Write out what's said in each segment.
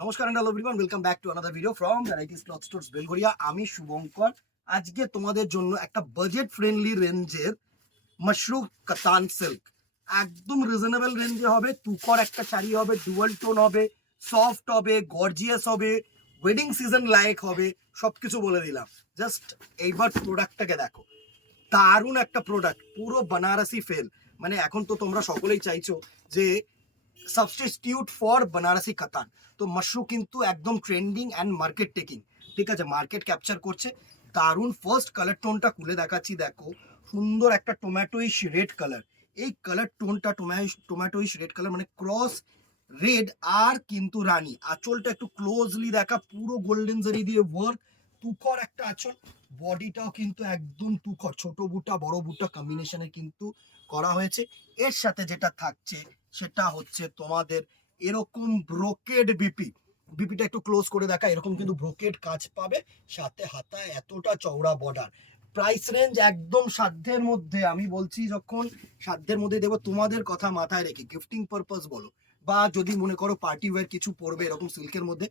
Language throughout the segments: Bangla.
নমস্কার and hello everyone, welcome back to another video from Varieties Cloth Stores Belgharia. আমি শুভঙ্কর। আজকে তোমাদের জন্য একটা বাজেট ফ্রেন্ডলি রেঞ্জের মাশরু কাতান সিল্ক, একদম রিজনেবল রেঞ্জে হবে। তুকর একটা শাড়ি হবে, ডুয়াল টোন হবে, সফট হবে, গর্জিয়াস হবে, ওয়েডিং সিজন লায়ক হবে, সবকিছু বলে দিলাম। জাস্ট এইবার প্রোডাক্টটাকে দেখো, দারুণ একটা প্রোডাক্ট, পুরো বানারসি ফেল। মানে এখন তো তোমরা সকলেই চাইছো যে সাবস্টিটিউট ফর বানারসি কাতান, তো মাশরু কিন্তু একদম ট্রেন্ডিং অ্যান্ড মার্কেট টেকিং, ঠিক আছে, মার্কেট ক্যাপচার করছে। দারুণ ফার্স্ট কালার টোনটা খুলে দেখাচ্ছি, দেখো সুন্দর একটা টোম্যাটোইশ রেড কালার। এই কালার টোনটা টোম্যাটোইশ রেড কালার মানে ক্রস রেড আর কিন্তু রানী। আঁচলটা একটু ক্লোজলি দেখা, পুরো গোল্ডেন জারি দিয়ে ওয়ার্ক, তুখর একটা আঁচল। বডিটাও কিন্তু একদম তুখর, ছোট বুটা বড় বুটা কম্বিনেশনে কিন্তু করা হয়েছে। এর সাথে যেটা থাকছে সেটা হচ্ছে তোমাদের এরকম ব্রোকেড বিপিটা একটু ক্লোজ করে দেখা, এরকম কিন্তু ব্রোকেড কাজ পাবে, সাথে হাতায় এতটা চওড়া বর্ডার। প্রাইস রেঞ্জ একদম সাধ্যের মধ্যে। আমি বলছি যখন সাধ্যের মধ্যে দেবো, তোমাদের কথা মাথায় রেখে গিফটিং পারপাস বলো বা যদি মনে করো পার্টি ওয়্যার কিছু পরবে এরকম সিল্কের মধ্যে,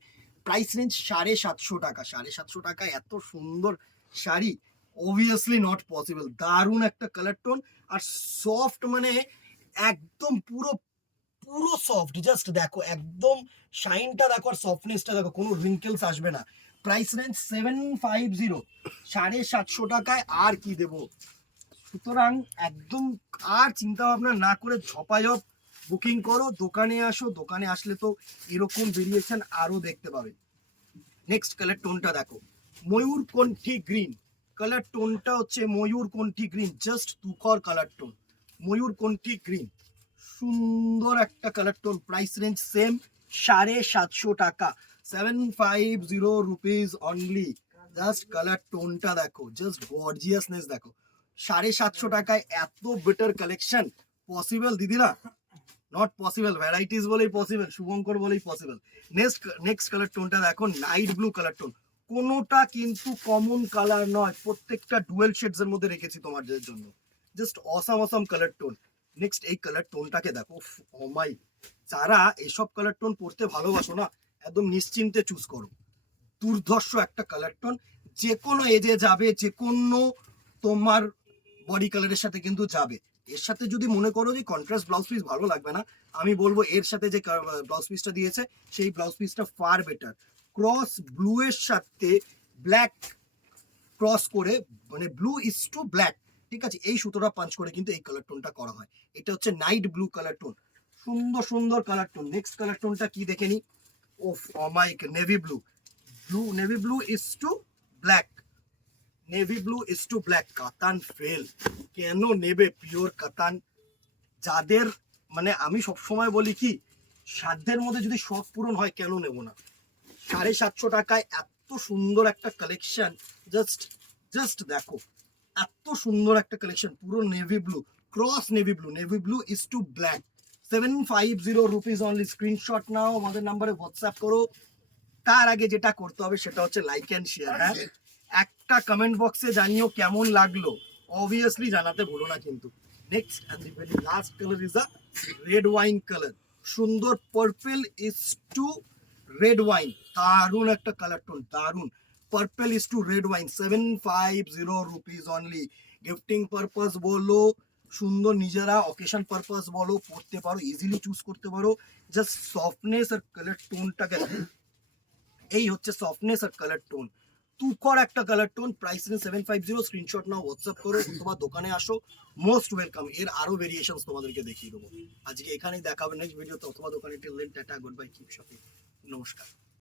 প্রাইস রেঞ্জ 750 টাকা। 750 টাকা এত সুন্দর শাড়ি অবভিয়াসলি নট পসিবল। দারুণ একটা কালার টোন আর সফট, মানে একদম পুরো পুরো সফট। জাস্ট দেখো একদম শাইনটা দেখো আর সফটনেসটা দেখো, কোনো রিঙ্কেলস আসবে না। প্রাইস রেঞ্জ 750, 750 টাকায় আর কি দেবো। সুতরাং একদম আর চিন্তা ভাবনা না করে ঝপাঝপ বুকিং করো, দোকানে আসো। দোকানে আসলে তো এরকম ভেরিয়েশন আরো দেখতে পাবে। নেক্সট কালার টোনটা দেখো, ময়ূরকণ্ঠী গ্রিন। কালার টোনটা হচ্ছে ময়ূরকণ্ঠী গ্রিন, জাস্ট তুখর কালার টোন, ময়ূরকণ্ঠী গ্রিন, সুন্দর একটা colour tone. Price range same 750 টাকা, 750 রুপিস অনলি। জাস্ট কালার টোনটা দেখো, জাস্ট গর্জিয়াসনেস দেখো। 750 টাকায় এত বেটার কালেকশন পসিবল দিদিরা? Not possible. ভ্যারাইটিস বলেই পসিবল, শুভঙ্কর বলেই পসিবল। নেক্সট কালার টোনটা দেখো, নাইট ব্লু কালার টোন। কোনোটা কিন্তু কমন কালার নয়, প্রত্যেকটা ডুয়েল শেডস এর মধ্যে রেখেছি তোমাদের জন্য। Just awesome awesome colour tone. Next এই কালার টোনটাকে দেখো, ও মাই, যারা এসব কালার টোন পড়তে ভালোবাসো না, একদম নিশ্চিন্তে চুজ করো। দুর্ধর্ষ একটা কালার টোন, যে কোনো এজে যাবে, যে কোনো তোমার বডি কালারের সাথে কিন্তু যাবে। এর সাথে যদি মনে করো যে কন্ট্রাস্ট ব্লাউজ পিস ভালো লাগবে না, আমি বলবো এর সাথে যে ব্লাউজ পিসটা দিয়েছে সেই ব্লাউজ পিসটা ফার বেটার। ক্রস ব্লু এর সাথে ব্ল্যাক ক্রস করে, মানে ব্লু ইজ টু ব্ল্যাক, ঠিক আছে, এই সুতোটা পাঞ্চ করে কিন্তু এই কালার টোনটা করা হয়। এটা হচ্ছে নাইট ব্লু কালার টোন, সুন্দর সুন্দর কালার টোন। নেক্সট কালার টোনটা কি দেখে নি, ওফ অমাইক, navy blue. Navy blue is to black, navy blue is to black. কাতান ফেল, কেন নেবে পিওর কাতান? যাদের, মানে আমি সবসময় বলি কি, সাধ্যের মধ্যে যদি শখ পূরণ হয় কেন নেব না। 750 টাকায় এত সুন্দর একটা কালেকশন। জাস্ট জাস্ট দেখো, এত সুন্দর একটা কালেকশন, পুরো navy blue, cross navy blue, navy blue is to black. 750 rupees only. Screenshot নাও, আমাদের নাম্বারে হোয়াটসঅ্যাপ করো। তার আগে যেটা করতে হবে সেটা হচ্ছে লাইক অ্যান্ড শেয়ার। হ্যাঁ, একটা কমেন্ট বক্সে জানিও কেমন লাগলো, অবভিয়াসলি জানাতে ভুলো না কিন্তু। Next and the very last colour is a red wine colour. সুন্দর purple is to red wine, দারুণ একটা কালার টোন, দারুণ। Purple is to red wine, 750 rupees only. Gifting purpose বলো, সুন্দর নিজেরা অকেশন পারপাস বলো, পড়তে পারো, ইজিলি চুজ করতে পারো। জাস্ট সফটনেস আর কালার টোনটাকে, এই হচ্ছে সফটনেস আর কালার টোন, তুখর একটা colour tone. Price range 750। Screenshot নাও, হোয়াটসঅ্যাপ করো, তোমার দোকানে আসো, মোস্ট ওয়েলকাম। এর আরো ভেরিয়েশনস তোমাদেরকে দেখিয়ে দেবো। আজকে এখানেই দেখাবে নেক্সট ভিডিওতে অথবা দোকানে। Till then tata, good bye, keep shopping, নমস্কার।